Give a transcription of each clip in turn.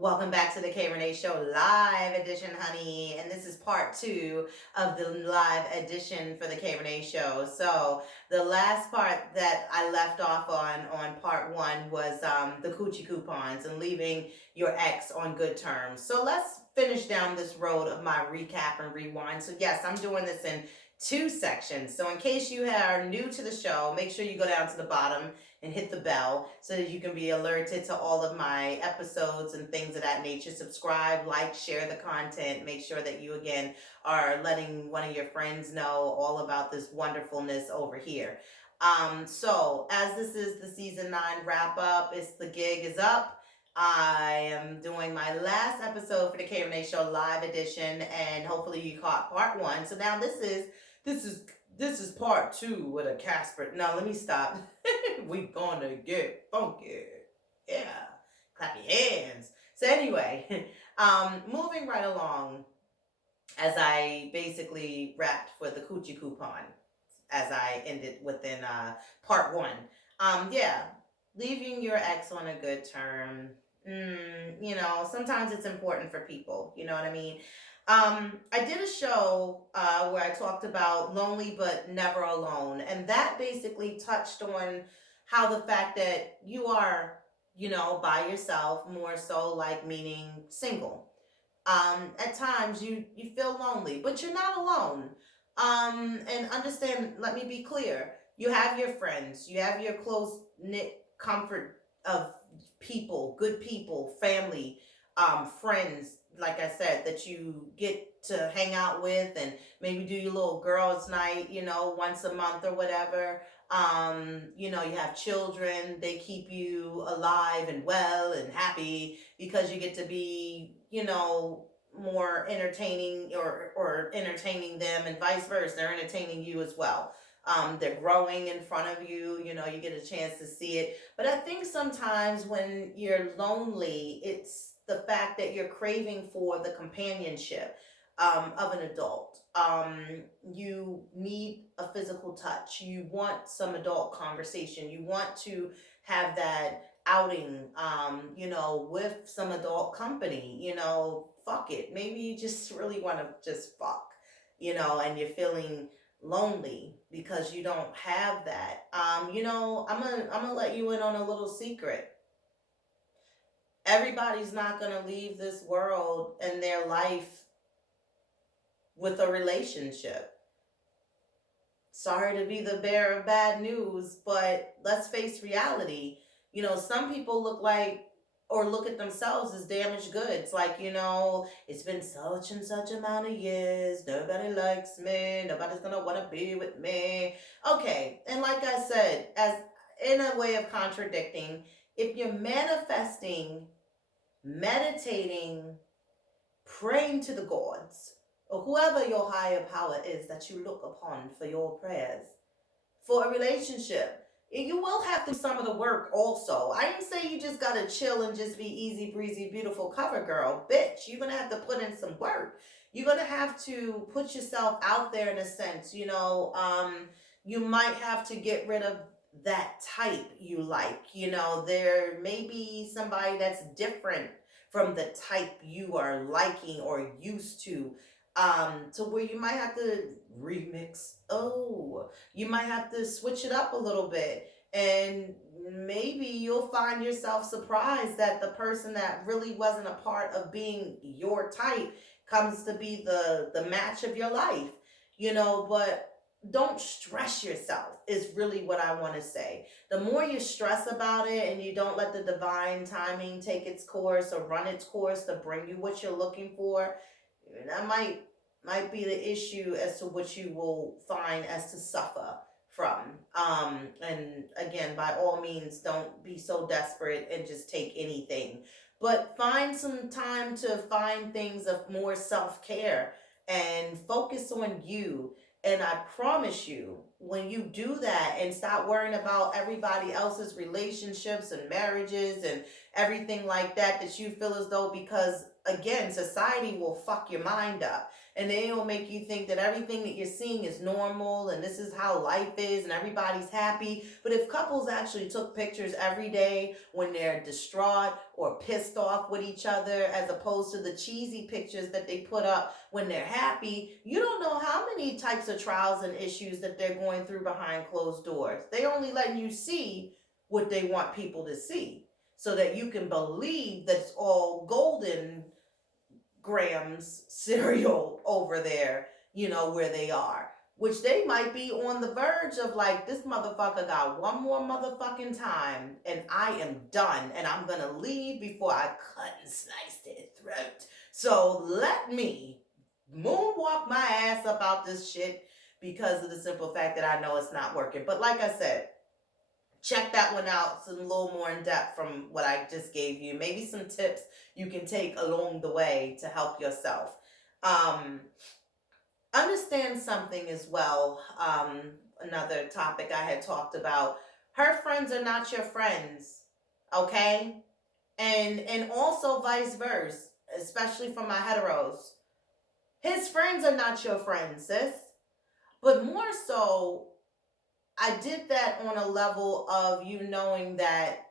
Welcome back to the KReneShow live edition, honey. And this is part two of the live edition for the KReneShow. So the last part that I left off on part one was the coochie coupons and leaving your ex on good terms. So let's finish down this road of my recap and rewind. So yes, I'm doing this in two sections. So in case you are new to the show, make sure you go down to the bottom and hit the bell so that you can be alerted to all of my episodes and things of that nature. Subscribe, like, share the content. Make sure that you, again, are letting one of your friends know all about this wonderfulness over here. So as this is the season 9 wrap up, the gig is up. I am doing my last episode for the KReneShow live edition, and hopefully you caught part one. So now this is part two with a Casper. Now let me stop. We gonna get funky. Yeah. Clap your hands. So anyway, moving right along as I basically wrapped for the coochie coupon as I ended within part one. Yeah, leaving your ex on a good term. Sometimes it's important for people. You know what I mean? I did a show where I talked about lonely but never alone, and that basically touched on how the fact that you are, by yourself, more so like meaning single. At times you feel lonely, but you're not alone. And understand. Let me be clear. You have your friends. You have your close knit comfort of people, family, friends. Like I said, that you get to hang out with, and maybe do your little girls' night, once a month or whatever. You have children, they keep you alive and well and happy because you get to be, more entertaining or entertaining them, and vice versa. They're entertaining you as well. They're growing in front of you, you get a chance to see it. But I think sometimes when you're lonely, it's the fact that you're craving for the companionship of an adult. You need a physical touch. You want some adult conversation. You want to have that outing, with some adult company. Fuck it. Maybe you just really want to just fuck, and you're feeling lonely because you don't have that. I'm gonna let you in on a little secret. Everybody's not gonna leave this world and their life with a relationship. Sorry to be the bearer of bad news, but let's face reality. Some people look at themselves as damaged goods. Like, it's been such and such amount of years. Nobody likes me. Nobody's gonna want to be with me. Okay. And like I said, as in a way of contradicting, if you're manifesting, meditating, praying to the gods, or whoever your higher power is that you look upon for your prayers, for a relationship, you will have to do some of the work also. I didn't say you just gotta chill and just be easy breezy, beautiful cover girl. Bitch, you're gonna have to put in some work. You're gonna have to put yourself out there in a sense, you might have to get rid of that type you like. There may be somebody that's different from the type you are liking or used to where you might have to remix. Oh, you might have to switch it up a little bit. And maybe you'll find yourself surprised that the person that really wasn't a part of being your type comes to be the match of your life. But don't stress yourself is really what I want to say. The more you stress about it and you don't let the divine timing take its course or run its course to bring you what you're looking for, that might be the issue as to what you will find as to suffer from. And again, by all means, don't be so desperate and just take anything. But find some time to find things of more self care and focus on you. And I promise you, when you do that and stop worrying about everybody else's relationships and marriages and everything like that, that you feel as though, because again, society will fuck your mind up. and they'll make you think that everything that you're seeing is normal and this is how life is and everybody's happy. But if couples actually took pictures every day when they're distraught or pissed off with each other, as opposed to the cheesy pictures that they put up when they're happy, you don't know how many types of trials and issues that they're going through behind closed doors. They only letting you see what they want people to see, so that you can believe that it's all golden grams cereal over there, where they are. Which they might be on the verge of, like, this motherfucker got one more motherfucking time and I am done and I'm gonna leave before I cut and slice their throat. So let me moonwalk my ass up out this shit, because of the simple fact that I know it's not working. But like I said, check that one out. It's a little more in depth from what I just gave you. Maybe some tips you can take along the way to help yourself. Understand something as well. Another topic I had talked about. Her friends are not your friends. Okay? And also vice versa, especially for my heteros. His friends are not your friends, sis. But more so, I did that on a level of you knowing that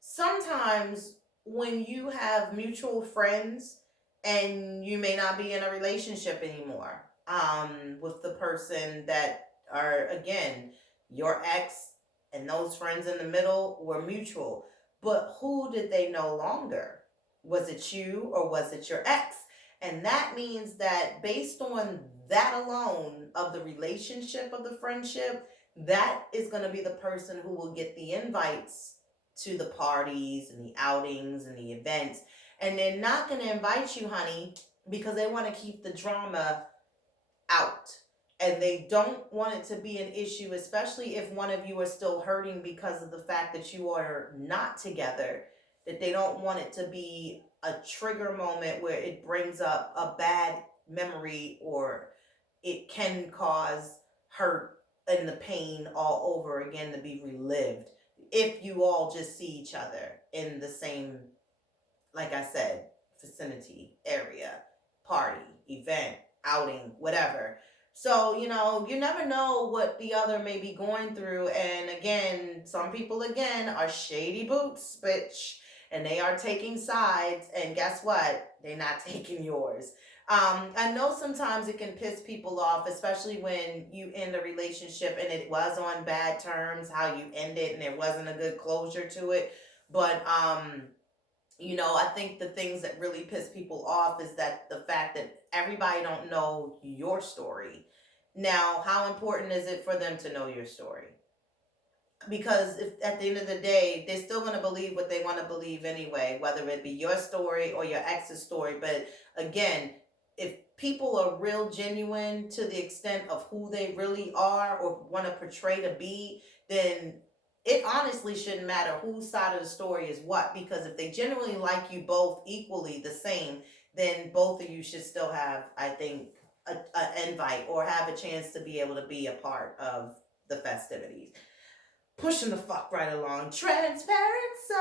sometimes when you have mutual friends and you may not be in a relationship anymore, with the person that are, again, your ex, and those friends in the middle were mutual, but who did they no longer? Was it you or was it your ex? And that means that based on that alone of the relationship of the friendship, that is going to be the person who will get the invites to the parties and the outings and the events. And they're not going to invite you, honey, because they want to keep the drama out. And they don't want it to be an issue, especially if one of you are still hurting because of the fact that you are not together. That they don't want it to be a trigger moment where it brings up a bad memory, or it can cause hurt and the pain all over again to be relived. If you all just see each other in the same, like I said, vicinity, area, party, event, outing, whatever. So, you never know what the other may be going through. And again, some people, again, are shady boots, bitch. And they are taking sides. And guess what? They're not taking yours. I know sometimes it can piss people off, especially when you end a relationship and it was on bad terms, how you end it, and there wasn't a good closure to it. But, I think the things that really piss people off is that the fact that everybody don't know your story. Now, how important is it for them to know your story? Because if at the end of the day, they're still going to believe what they want to believe anyway, whether it be your story or your ex's story. But again, if people are real genuine to the extent of who they really are or want to portray to be, then it honestly shouldn't matter whose side of the story is what, because if they genuinely like you both equally the same, then both of you should still have, I think, a invite or have a chance to be able to be a part of the festivities. Pushing the fuck right along. Transparent soul.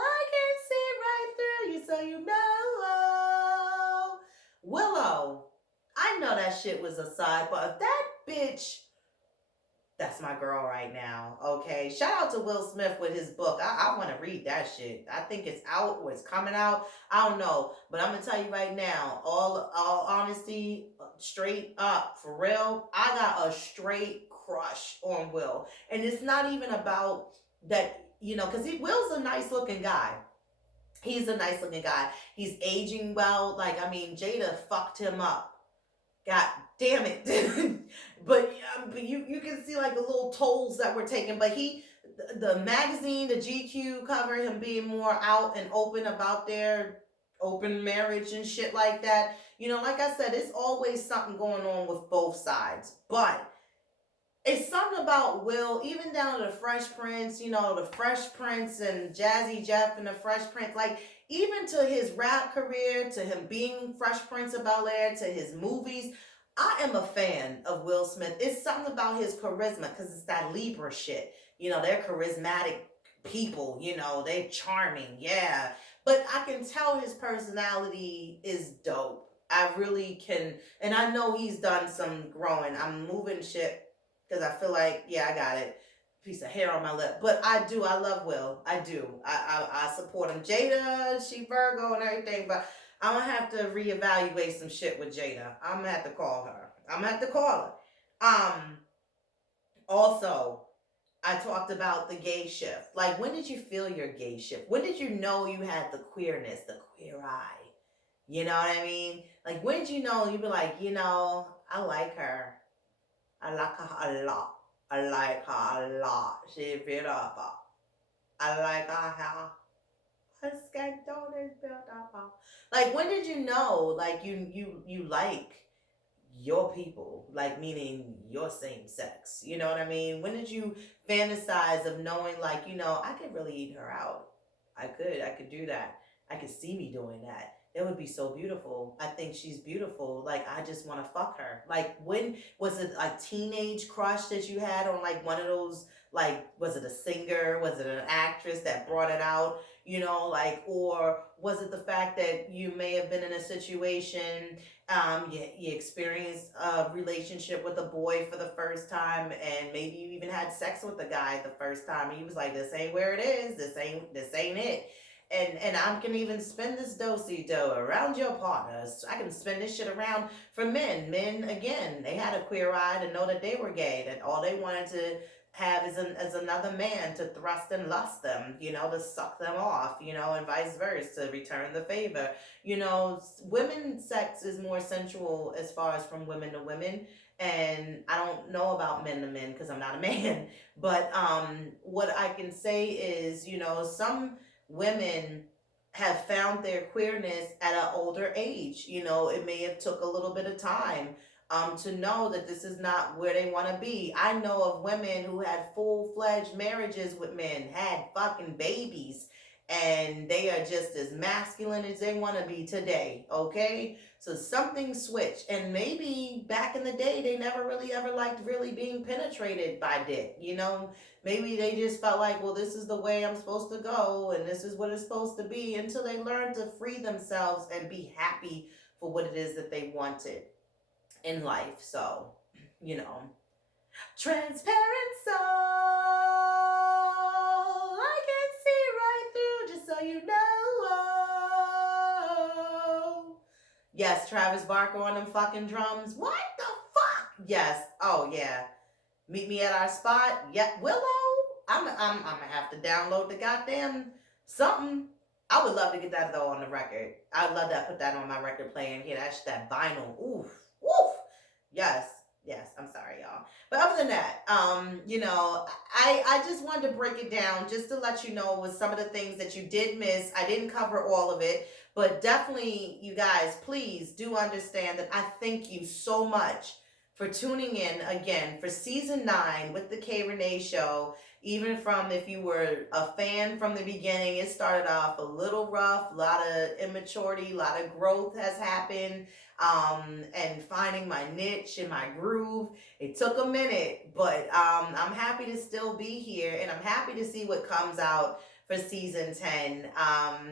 I can see right through you, so you know. Willow. I know that shit was a side, but that bitch, that's my girl right now. Okay. Shout out to Will Smith with his book. I want to read that shit. I think it's out or it's coming out. I don't know. But I'm going to tell you right now, all honesty, straight up, for real, I got a straight crush on Will. And it's not even about that, because Will's a nice looking guy. He's a nice looking guy. He's aging well. Jada fucked him up. God damn it. but you can see like the little tolls that were taken. But the magazine, the GQ cover, him being more out and open about their open marriage and shit like that. Like I said, it's always something going on with both sides. But it's something about Will, even down to the Fresh Prince, the Fresh Prince and Jazzy Jeff and the Fresh Prince, like even to his rap career, to him being Fresh Prince of Bel-Air, to his movies. I am a fan of Will Smith. It's something about his charisma, because it's that Libra shit. They're charismatic people, they're charming, yeah. But I can tell his personality is dope. I really can, and I know he's done some growing. I'm moving shit because I feel like, yeah, I got it. Piece of hair on my lip, but I love Will. I do. I support him. Jada, she Virgo and everything, but I'm gonna have to reevaluate some shit with Jada. I'm gonna have to call her. I'm gonna have to call her. Also, I talked about the gay shift. Like, when did you feel your gay shift? When did you know you had the queerness, the queer eye? You know what I mean? Like, when did you know you be like, I like her. I like her a lot. I like her a lot. She beautiful. I like her hair. Her skin tone is beautiful. Like, when did you know, like, you like your people, like, meaning your same sex? You know what I mean? When did you fantasize of knowing, like, I could really eat her out? I could do that. I could see me doing that. It would be so beautiful. I think she's beautiful. Like, I just want to fuck her. Like, when was it a teenage crush that you had on, like, one of those, like, was it a singer? Was it an actress that brought it out? Like, or was it the fact that you may have been in a situation, you experienced a relationship with a boy for the first time, and maybe you even had sex with the guy the first time, and he was like, "This ain't where it is. This ain't it." And I can even spin this do-si-do around your partners. I can spin this shit around for men. Men, again, they had a queer eye to know that they were gay, that all they wanted to have is another man to thrust and lust them, to suck them off, and vice versa, to return the favor. Women's sex is more sensual as far as from women to women. And I don't know about men to men because I'm not a man. But what I can say is, some women have found their queerness at an older age. It may have took a little bit of time to know that this is not where they want to be. I know of women who had full-fledged marriages with men, had fucking babies, and they are just as masculine as they want to be today, okay? So something switched, and maybe back in the day, they never really ever liked really being penetrated by dick, Maybe they just felt like, well, this is the way I'm supposed to go, and this is what it's supposed to be, until they learned to free themselves and be happy for what it is that they wanted in life. So, transparent soul, I can see right through, just so you know. Yes, Travis Barker on them fucking drums. What the fuck? Yes. Oh yeah. Meet me at our spot. Yeah, Willow. I'm gonna have to download the goddamn something. I would love to get that though on the record. I'd love to put that on my record player and hear that vinyl. Oof, oof. Yes, yes. I'm sorry, y'all. But other than that, I just wanted to break it down just to let you know with some of the things that you did miss. I didn't cover all of it, but definitely, you guys, please do understand that I thank you so much for tuning in again for season 9 with the Renee Show. Even from, if you were a fan from the beginning, it started off a little rough, a lot of immaturity, a lot of growth has happened, and finding my niche and my groove. It took a minute, but I'm happy to still be here, and I'm happy to see what comes out for season 10.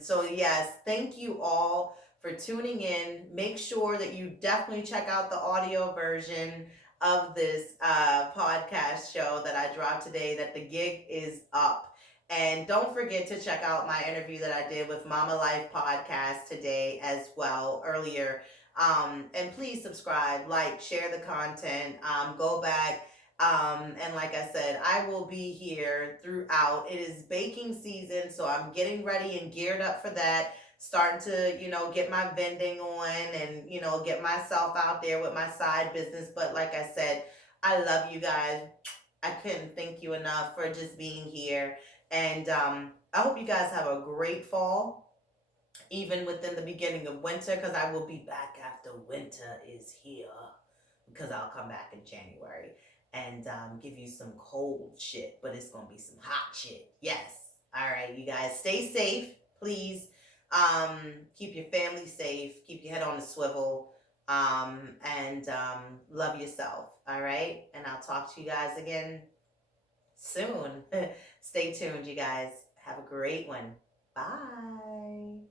So yes, thank you all for tuning in. Make sure that you definitely check out the audio version of this podcast show that I dropped today, that the gig is up. And don't forget to check out my interview that I did with Mama Life Podcast today as well, earlier. And please subscribe, like, share the content, go back. And like I said, I will be here throughout. It is baking season, so I'm getting ready and geared up for that. Starting to, get my vending on and, get myself out there with my side business. But like I said, I love you guys. I couldn't thank you enough for just being here. And I hope you guys have a great fall, even within the beginning of winter, because I will be back after winter is here, because I'll come back in January and give you some cold shit, but it's going to be some hot shit. Yes. All right, you guys, stay safe, please. Keep your family safe, keep your head on the swivel, and love yourself, all right? And I'll talk to you guys again soon. Stay tuned, you guys. Have a great one. Bye.